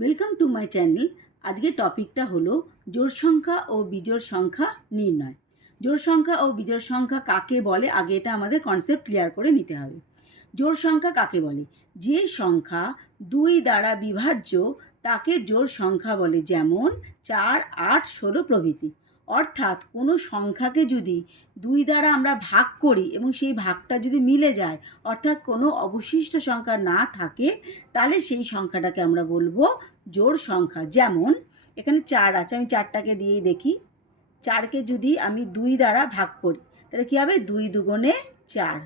Welcome to my channel আজকের টপিকটা হলো জোর সংখ্যা ও বিজোড় সংখ্যা নির্ণয়। জোর সংখ্যা ও বিজোড় সংখ্যা কাকে বলে? আগে এটা আমাদের কনসেপ্ট ক্লিয়ার করে নিতে হবে। জোড় সংখ্যা কাকে বলে? যে সংখ্যা দুই দ্বারা বিভাজ্য, তাকে জোড় সংখ্যা বলে। যেমন চার, আট, ষোলো প্রভৃতি। অর্থাৎ কোনো সংখ্যাকে যদি দুই দ্বারা আমরা ভাগ করি এবং সেই ভাগটা যদি মিলে যায়, অর্থাৎ কোনো অবশিষ্ট সংখ্যা না থাকে, তাহলে সেই সংখ্যাটাকে আমরা বলব জোড় সংখ্যা। যেমন এখানে চার আছে, আমি চারটাকে দিয়েই দেখি। চারকে যদি আমি দুই দ্বারা ভাগ করি, তাহলে কী হবে? দুই দুগুণে চার।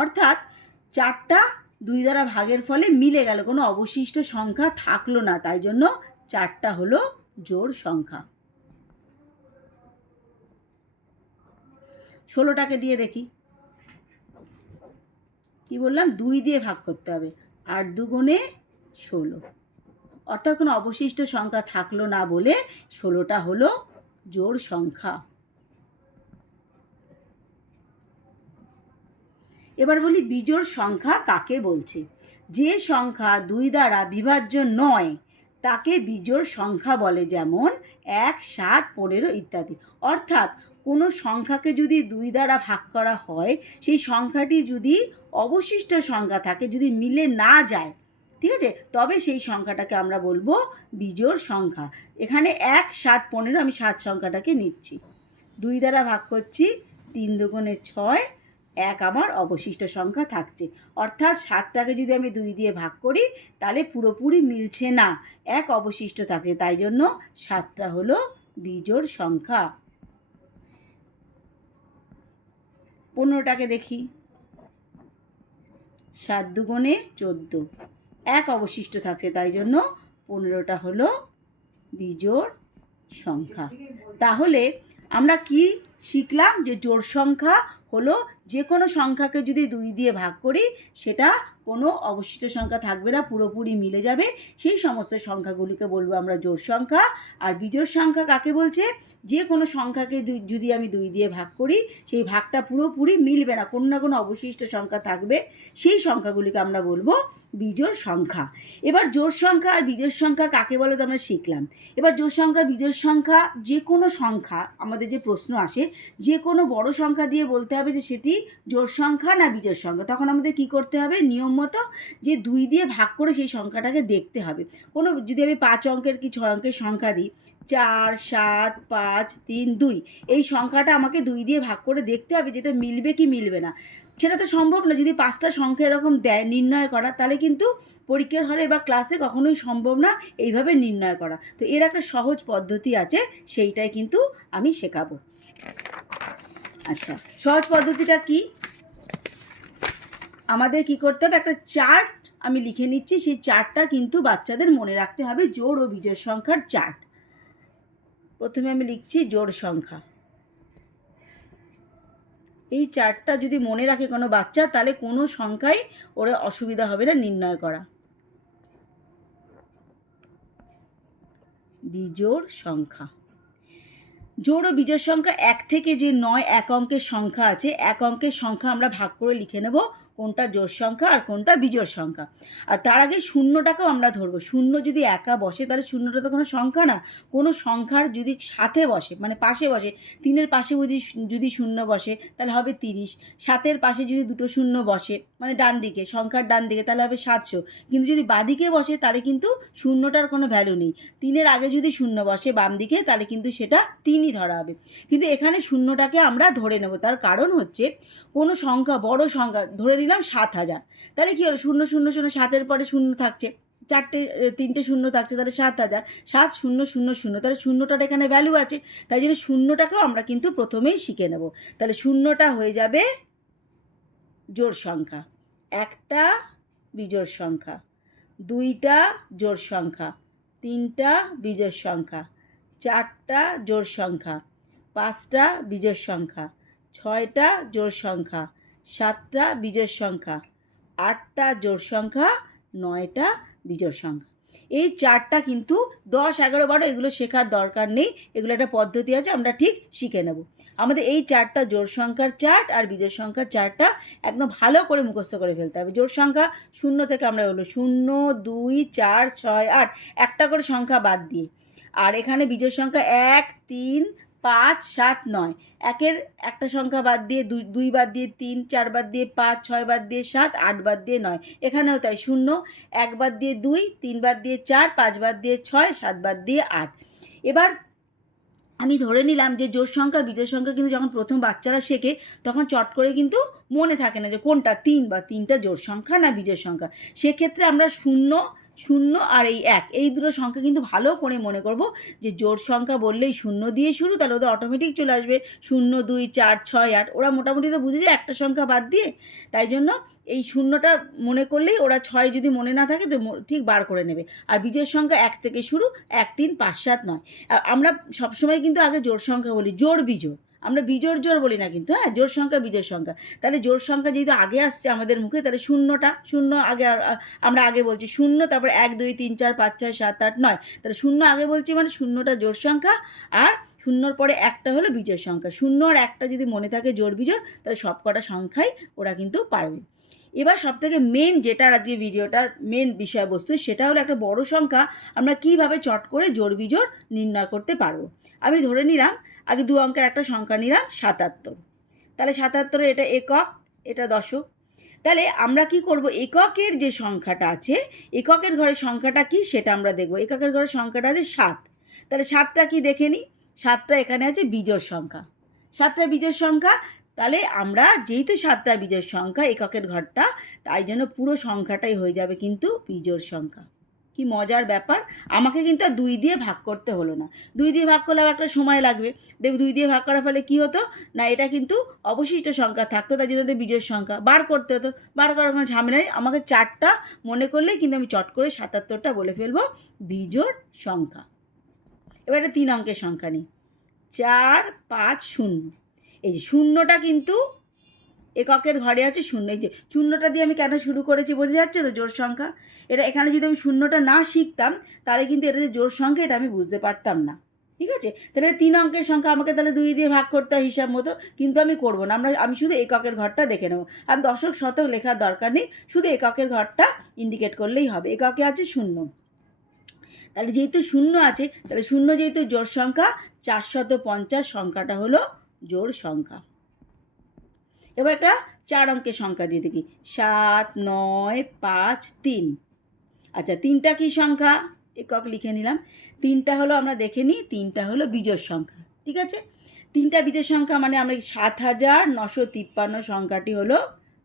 অর্থাৎ চারটা দুই দ্বারা ভাগের ফলে মিলে গেল, কোনো অবশিষ্ট সংখ্যা থাকল না, তাই জন্য চারটা হলো জোড় সংখ্যা। ষোলোটাকে দিয়ে দেখি। কি বললাম? দুই দিয়ে ভাগ করতে হবে। আট দুগুণে ষোলো। অর্থাৎ কোনো অবশিষ্ট সংখ্যা থাকল না বলে ষোলোটা হলো জোড় সংখ্যা। এবার বলি বিজোড় সংখ্যা কাকে বলছে? যে সংখ্যা দুই দ্বারা বিভাজ্য নয়, তাকে বিজোড় সংখ্যা বলে যেমন এক, সাত, পনেরো ইত্যাদি। অর্থাৎ কোনো সংখ্যাকে যদি দুই দ্বারা ভাগ করা হয়, সেই সংখ্যাটি যদি অবশিষ্ট সংখ্যা থাকে, যদি মিলে না যায়, ঠিক আছে? তবে সেই সংখ্যাটাকে আমরা বলব বিজোড় সংখ্যা। এখানে এক, সাত, পনেরো, আমি সাত সংখ্যাটাকে নিচ্ছি। দুই দ্বারা ভাগ করছি, তিন দুগুণে ছয়, এক আমার অবশিষ্ট সংখ্যা থাকছে। অর্থাৎ সাতটাকে যদি আমি দুই দিয়ে ভাগ করি, তাহলে পুরোপুরি মিলছে না। এক অবশিষ্ট থাকছে, তাই জন্য সাতটা হলো বিজোড় সংখ্যা। পনেরোটাকে দেখি। সাত দুগুণে চোদ্দ। এক অবশিষ্ট থাকছে, তাই জন্য পনেরোটা হলো বিজোড় সংখ্যা। তাহলে আমরা কি শিখলাম যে জোড় সংখ্যা হলো যে কোনো সংখ্যাকে যদি দুই দিয়ে ভাগ করি, সেটা কোনো অবশিষ্ট সংখ্যা থাকবে না, পুরোপুরি মিলে যাবে। সেই সমস্ত সংখ্যাগুলিকে বলব আমরা জোড় সংখ্যা। আর বিজোড় সংখ্যা কাকে বলছে? যে কোনো সংখ্যাকে যদি আমি দুই দিয়ে ভাগ করি, সেই ভাগটা পুরোপুরি মিলবে না, কোনো না কোনো অবশিষ্ট সংখ্যা থাকবে। সেই সংখ্যাগুলিকে আমরা বলব বিজোড় সংখ্যা। এবার জোড় সংখ্যা আর বিজোড় সংখ্যা কাকে বলে তো আমরা শিখলাম। এবার জোড় সংখ্যা, বিজোড় সংখ্যা যে কোনো সংখ্যা, আমাদের যে প্রশ্ন আসে যে কোনো বড় সংখ্যা দিয়ে বলতে হবে যে সেটি জোড় সংখ্যা না বিজোড় সংখ্যা। তখন আমাদের কি করতে হবে? নিয়ম মতো যে দুই দিয়ে ভাগ করে সেই সংখ্যাটাকে দেখতে হবে। কোনো যদি আমি পাঁচ অঙ্কের কি ছয় অঙ্কের সংখ্যা দিই, চার, সাত, পাঁচ, তিন, দুই, এই সংখ্যাটা আমাকে দুই দিয়ে ভাগ করে দেখতে হবে যেটা মিলবে কি মিলবে না। সেটা তো সম্ভব না। যদি পাঁচটা সংখ্যা এরকম দেয়, নির্ণয় করা, তাহলে কিন্তু পরীক্ষার হলে বা ক্লাসে কখনোই সম্ভব না এইভাবে নির্ণয় করা। তো এর একটা সহজ পদ্ধতি আছে, সেইটাই কিন্তু আমি শেখাবো। আচ্ছা সহজ পদ্ধতিটা কি? আমাদের কি করতে হবে? একটা চার্ট আমি লিখে নিচ্ছি। সেই চার্টটা কিন্তু বাচ্চাদের মনে রাখতে হবে জোড় ও বিজোড় সংখ্যার চার্ট। প্রথমে আমি লিখছি জোড় সংখ্যা। এই চার্টটা যদি মনে রাখে কোনো বাচ্চা, তাহলে কোনো সংখ্যাই ওরা অসুবিধা হবে না নির্ণয় করা। বিজোড় সংখ্যা। জোড় ও বিজোড় সংখ্যা এক থেকে যে নয় এক অঙ্কের সংখ্যা আছে এক অঙ্কের সংখ্যা আমরা ভাগ করে লিখে নেব। কোনটা জোড় সংখ্যা আর কোনটা বিজোড় সংখ্যা। আর তার আগে শূন্যটাকেও আমরা ধরবো। শূন্য যদি একা বসে, তাহলে শূন্যটা তো কোনো সংখ্যা না। কোনো সংখ্যার যদি সাথে বসে মানে পাশে বসে, তিনের পাশে যদি যদি শূন্য বসে, তাহলে হবে তিরিশ। সাতের পাশে যদি দুটো শূন্য বসে মানে ডান দিকে, সংখ্যার ডান দিকে, তাহলে হবে সাতশো। কিন্তু যদি বাদিকে বসে, তাহলে কিন্তু শূন্যটার কোনো ভ্যালু নেই। তিনের আগে যদি শূন্য বসে বাম দিকে, তাহলে কিন্তু সেটা তিনই ধরা হবে। কিন্তু এখানে শূন্যটাকে আমরা ধরে নেব। তার কারণ হচ্ছে, কোনো সংখ্যা, বড় সংখ্যা, ধরে নিলাম সাত হাজার। তাহলে কী হলো? শূন্য শূন্য শূন্য সাতের পরে শূন্য থাকছে। চারটে তিনটে শূন্য থাকছে, তাহলে সাত হাজার। সাত, শূন্য শূন্য শূন্য, তাহলে শূন্যটার এখানে ভ্যালু আছে। তাই জন্য শূন্যটাকেও আমরা কিন্তু প্রথমেই শিখে নেব। তাহলে শূন্যটা হয়ে যাবে জোর সংখ্যা। একটা বিজোড় সংখ্যা। দুইটা জোর সংখ্যা। তিনটা বিজোড় সংখ্যা। চারটা জোর সংখ্যা। পাঁচটা বিজোড় সংখ্যা। ছয়টা জোর সংখ্যা। সাতটা বিজোড় সংখ্যা, আটটা জোড় সংখ্যা, নয়টা বিজোড় সংখ্যা। এই চারটা কিন্তু দশ, এগারো, বারো, এগুলো শেখার দরকার নেই, এগুলো একটা পদ্ধতি আছে, আমরা ঠিক শিখে নেব। আমাদের এই চারটা জোর সংখ্যার চার্ট আর বিজোড় সংখ্যার চারটা একদম ভালো করে মুখস্থ করে ফেলতে হবে। জোর সংখ্যা শূন্য থেকে আমরা হলো শূন্য, দুই, চার, ছয়, আট, একটা করে সংখ্যা বাদ দিয়ে। আর এখানে বিজোড় সংখ্যা এক, তিন পাঁচ, সাত, নয়। একের একটা সংখ্যা বাদ দিয়ে দুই দুই বাদ দিয়ে তিন, চার বাদ দিয়ে পাঁচ, ছয় বাদ দিয়ে সাত, আট বাদ দিয়ে নয়। এখানেও তাই শূন্য। এক বাদ দিয়ে দুই, তিন বাদ দিয়ে চার, পাঁচ বাদ দিয়ে ছয়, সাত বাদ দিয়ে আট। এবার আমি ধরে নিলাম যে জোর সংখ্যা, বিজোড় সংখ্যা কিন্তু যখন প্রথম বাচ্চারা শেখে, তখন চট করে কিন্তু মনে থাকে না যে কোনটা তিন বা তিনটা জোর সংখ্যা না বিজোড় সংখ্যা। সেক্ষেত্রে আমরা শূন্য শূন্য আর এই এক। এই দুটো সংখ্যা কিন্তু ভালো করে মনে করব যে জোর সংখ্যা বললেই শূন্য দিয়ে শুরু, তাহলে ওদের অটোমেটিক চলে আসবে শূন্য, দুই, চার, ছয়, আট। ওরা মোটামুটি তো বুঝে যায় একটা সংখ্যা বাদ দিয়ে, তাই জন্য এই শূন্যটা মনে করলেই ওরা ছয় যদি মনে না থাকে তো ঠিক বার করে নেবে। আর বিজোড় সংখ্যা এক থেকে শুরু, এক, তিন, পাঁচ, সাত, নয়। আমরা সবসময় কিন্তু আগে জোর সংখ্যা বলি জোর বিজোড়। আমরা বিজোর জোর বলি না কিন্তু হ্যাঁ? জোর সংখ্যা, বিজোড় সংখ্যা। তাহলে জোর সংখ্যা যেহেতু আগে আসছে আমাদের মুখে, তাহলে শূন্যটা, শূন্য আগে আমরা আগে বলছি শূন্য, তারপর এক, দুই, তিন, চার, পাঁচ, ছয়, সাত, আট, নয়। তাহলে শূন্য আগে বলছি মানে শূন্যটা জোর সংখ্যা, আর শূন্যর পরে একটা হলো বিজোড় সংখ্যা। শূন্য আর একটা যদি মনে থাকে জোর বিজোর তাহলে সব কটা সংখ্যাই ওরা কিন্তু পারবে। এবার সব থেকে মেন যেটা আজকে ভিডিওটার মেন বিষয়বস্তু, সেটা হলো একটা বড় সংখ্যা আমরা কীভাবে চট করে জোর বিজোর নির্ণয় করতে পারব। আমি ধরে নিলাম আগে দু অঙ্কের একটা সংখ্যা নিলাম, সাতাত্তর। তাহলে সাতাত্তরে এটা একক, এটা দশক। তাহলে আমরা কি করব? এককের যে সংখ্যাটা আছে, এককের ঘরের সংখ্যাটা কি? সেটা আমরা দেখব। এককের ঘরের সংখ্যাটা আছে সাত। তাহলে সাতটা কি দেখে নিই? সাতটা এখানে আছে বিজোড় সংখ্যা। সাতটা বিজোড় সংখ্যা, তাহলে আমরা যেহেতু সাতটা বিজোড় সংখ্যা, এককের ঘরটা, তাই জন্য পুরো সংখ্যাটাই হয়ে যাবে কিন্তু বিজোড় সংখ্যা। কি মজার ব্যাপার? আমাকে কিন্তু আর দুই দিয়ে ভাগ করতে হলো না। দুই দিয়ে ভাগ করলে আবার একটা সময় লাগবে। দেখবে দুই দিয়ে ভাগ করার ফলে কী হতো? না, এটা কিন্তু অবশিষ্ট সংখ্যা থাকতো তাই জন্য বিজোড় সংখ্যা। বার করতে হতো। বার করার কোনো ঝামেলা নেই। আমাকে চারটা মনে করলে কিন্তু আমি চট করে সাতাত্তরটা বলে ফেলব। বিজোর সংখ্যা। এবার একটা তিন অঙ্কের সংখ্যা নিই। চার, পাঁচ, শূন্য। এই যে শূন্যটা কিন্তু এককের ঘরে আছে শূন্য। এই যে শূন্যটা দিয়ে আমি কেন শুরু করেছি বোঝা যাচ্ছে তো জোর সংখ্যা? এটা এখানে যদি আমি শূন্যটা না শিখতাম, তাহলে কিন্তু এটা যে জোর সংখ্যা, এটা আমি বুঝতে পারতাম না। ঠিক আছে? তাহলে তিন অঙ্কের সংখ্যা আমাকে তাহলে দুই দিয়ে ভাগ করতে হয় হিসাব মতো, কিন্তু আমি করব না। আমরা, আমি শুধু এককের ঘরটা দেখে নেব। আর দশক শতক লেখার দরকার নেই, শুধু এককের ঘরটা ইন্ডিকেট করলেই হবে। এককে আছে শূন্য। তাহলে যেহেতু শূন্য আছে, তাহলে শূন্য যেহেতু জোর সংখ্যা, চারশত পঞ্চাশ সংখ্যাটা হলো জোর সংখ্যা। এবার একটা চার অঙ্কের সংখ্যা দিয়ে দেখি। সাত, নয়, পাঁচ, তিন। আচ্ছা তিনটা কি সংখ্যা? একক লিখে নিলাম। তিনটা হলো আমরা দেখে নিই, তিনটা হলো বিজোড় সংখ্যা, ঠিক আছে? তিনটা বিজোড় সংখ্যা মানে আমরা সাত হাজার নশো তিপ্পান্ন সংখ্যাটি হলো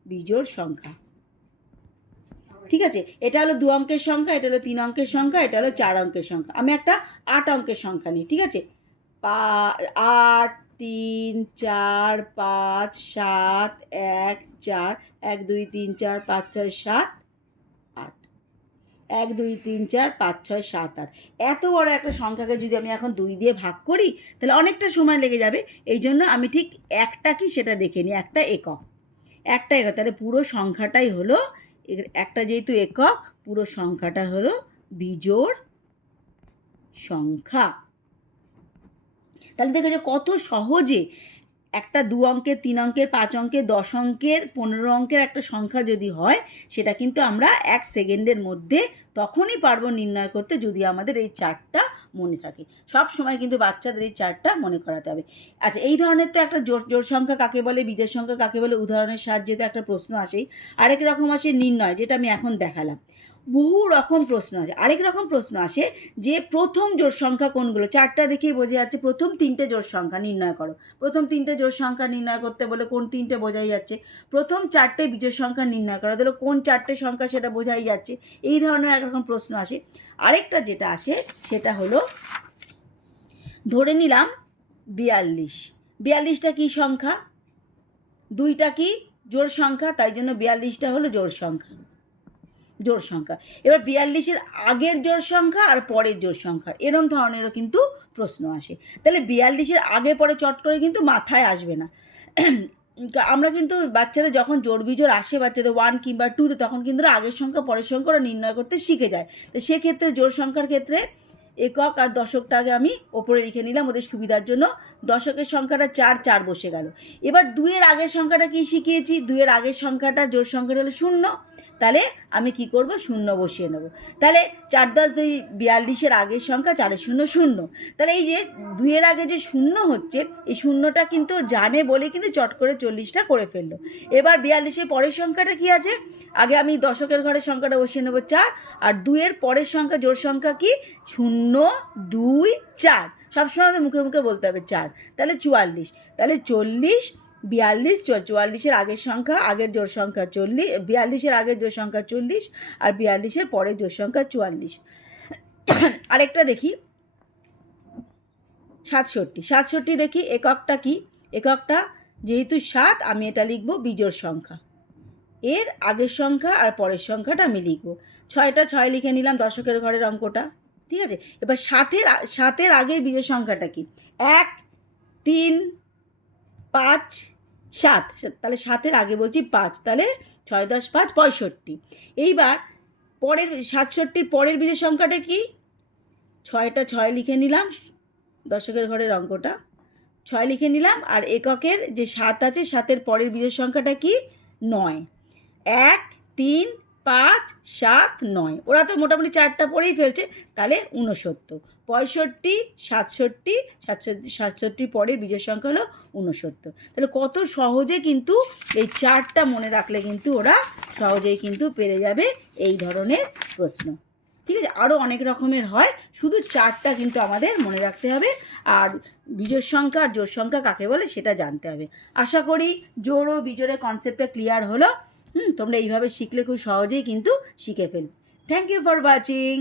বিজোড় সংখ্যা, ঠিক আছে? এটা হলো দু অঙ্কের সংখ্যা, এটা হলো তিন অঙ্কের সংখ্যা, এটা হলো চার অঙ্কের সংখ্যা। আমি একটা আট অঙ্কের সংখ্যা নিই, ঠিক আছে? পা, আট তিন, চার, পাঁচ, সাত, এক, চার, এক, দুই, তিন, চার, পাঁচ, ছয়, সাত, আট। এক, দুই, তিন, চার, পাঁচ, ছয়, সাত, আট। এত বড় একটা সংখ্যাকে যদি আমি এখন দুই দিয়ে ভাগ করি, তাহলে অনেকটা সময় লেগে যাবে। এই জন্য আমি ঠিক একটা কি সেটা দেখে নিই, একটা একক। একটা একক, তাহলে পুরো সংখ্যাটাই হলো, একটা যেহেতু একক, পুরো সংখ্যাটা হলো বিজোড় সংখ্যা। তাহলে দেখো যে কত সহজে একটা দু অঙ্কের, তিন অঙ্কের, পাঁচ অঙ্কের, দশ অঙ্কের, পনেরো অঙ্কের একটা সংখ্যা যদি হয়, সেটা কিন্তু আমরা এক সেকেন্ডের মধ্যে তখনই পারব নির্ণয় করতে যদি আমাদের এই চারটা মনে থাকে। সব সময় কিন্তু বাচ্চাদের এই চারটা মনে করাতে হবে। আচ্ছা এই ধরনের তো একটা জোর জোর সংখ্যা কাকে বলে, বিজোড় সংখ্যা কাকে বলে, উদাহরণের সাহায্যে তো একটা প্রশ্ন আসেই। আরেক রকম আসে নির্ণয়, যেটা আমি এখন দেখালাম। বহু রকম প্রশ্ন আসে। আরেক রকম প্রশ্ন আসে যে, প্রথম জোড় সংখ্যা কোনগুলো? চারটা দেখেই বোঝা যাচ্ছে প্রথম তিনটে জোড় সংখ্যা নির্ণয় করো। প্রথম তিনটে জোড় সংখ্যা নির্ণয় করতে বলে কোন তিনটে বোঝাই যাচ্ছে? প্রথম চারটে বিজোড় সংখ্যা নির্ণয় করা। তাহলে কোন চারটে সংখ্যা সেটা বোঝাই যাচ্ছে? এই ধরনের একরকম প্রশ্ন আসে। আরেকটা যেটা আসে সেটা হলো, ধরে নিলাম বিয়াল্লিশ। বিয়াল্লিশটা কী সংখ্যা? দুইটা কি জোড় সংখ্যা? তাই জন্য বিয়াল্লিশটা হলো জোড় সংখ্যা। জোড় সংখ্যা। এবার বিয়াল্লিশের আগের জোড় সংখ্যা আর পরের জোড় সংখ্যা, এরম ধরনেরও কিন্তু প্রশ্ন আসে। তাহলে বিয়াল্লিশের আগে পরে চট করে কিন্তু মাথায় আসবে না। আমরা কিন্তু বাচ্চাদের যখন জোর বিজোর আসে, বাচ্চাদের ওয়ান কিংবা টুতে তখন কিন্তু আগের সংখ্যা, পরের সংখ্যা ওরা নির্ণয় করতে শিখে যায়। তো সেক্ষেত্রে জোর সংখ্যার ক্ষেত্রে একক আর দশকটা আগে আমি ওপরে লিখে নিলাম, ওদের সুবিধার জন্য। দশকের সংখ্যাটা চার চার বসে গেল। এবার দুয়ের আগের সংখ্যাটা কি শিখিয়েছি? দুয়ের আগের সংখ্যাটা জোর সংখ্যাটা হলো শূন্য। তাহলে আমি কি করব? শূন্য বসিয়ে নেব। তাহলে চার দশ দুই বিয়াল্লিশের আগের সংখ্যা চারের শূন্য শূন্য। তাহলে এই যে দুইয়ের আগে যে শূন্য হচ্ছে, এই শূন্যটা কিন্তু জানে বলে কিন্তু চট করে চল্লিশটা করে ফেলল। এবার বিয়াল্লিশের পরের সংখ্যাটা কি আছে? আগে আমি দশকের ঘরের সংখ্যাটা বসিয়ে নেব চার, আর দুইয়ের পরের সংখ্যা, জোর সংখ্যা কি? শূন্য, দুই, চার। সবসময় আমাদের মুখে মুখে বলতে হবে চার। তাহলে চুয়াল্লিশ। তাহলে চল্লিশ বিয়াল্লিশ, চুয়াল্লিশের আগের সংখ্যা, আগের জোর সংখ্যা চল্লিশ, বিয়াল্লিশের আগের জোর সংখ্যা চল্লিশ আর বিয়াল্লিশের পরের জোর সংখ্যা চুয়াল্লিশ। আরেকটা দেখি। সাতষট্টি। সাতষট্টি দেখি, এককটা কি? এককটা যেহেতু সাত, আমি এটা লিখব বিজোর সংখ্যা। এর আগের সংখ্যা আর পরের সংখ্যাটা আমি লিখব। ছয়টা ছয় লিখে নিলাম দশকের ঘরের অঙ্কটা। ঠিক আছে? এবার সাতের সাতের আগের বিজোড় সংখ্যাটা কি? এক, তিন, পাঁচ সাত। তাহলে সাতের আগে বলছি পাঁচ, তাহলে ছয়, দশ, পাঁচ, পঁয়ষট্টি। এইবার পরের, সাতষট্টির পরের বিজয় সংখ্যাটা কি? ছয়টা ছয় লিখে নিলাম, দশকের ঘরের অঙ্কটা। ছয় লিখে নিলাম, আর এককের যে সাত আছে, সাতের পরের বিজয় সংখ্যাটা কি? নয়। এক, তিন, পাঁচ, সাত, নয়। ওরা তো মোটামুটি চারটা পড়েই ফেলছে, তাহলে ঊনসত্তর। পঁয়ষট্টি, সাতষট্টি সাতষট্টি সাতষট্টির পরের বিজয় সংখ্যা হলো ঊনসত্তর। তাহলে কত সহজে কিন্তু এই চারটা মনে রাখলে কিন্তু ওরা সহজেই কিন্তু পেরে যাবে এই ধরনের প্রশ্ন। ঠিক আছে? আরও অনেক রকমের হয়, শুধু চারটা কিন্তু আমাদের মনে রাখতে হবে। আর বিজোড় সংখ্যা আর জোর সংখ্যা কাকে বলে সেটা জানতে হবে। আশা করি জোর ও বিজোরের কনসেপ্টটা ক্লিয়ার হলো। হুম, তোমরা এইভাবে শিখলে খুব সহজেই কিন্তু শিখে ফেলবে। Thank you for watching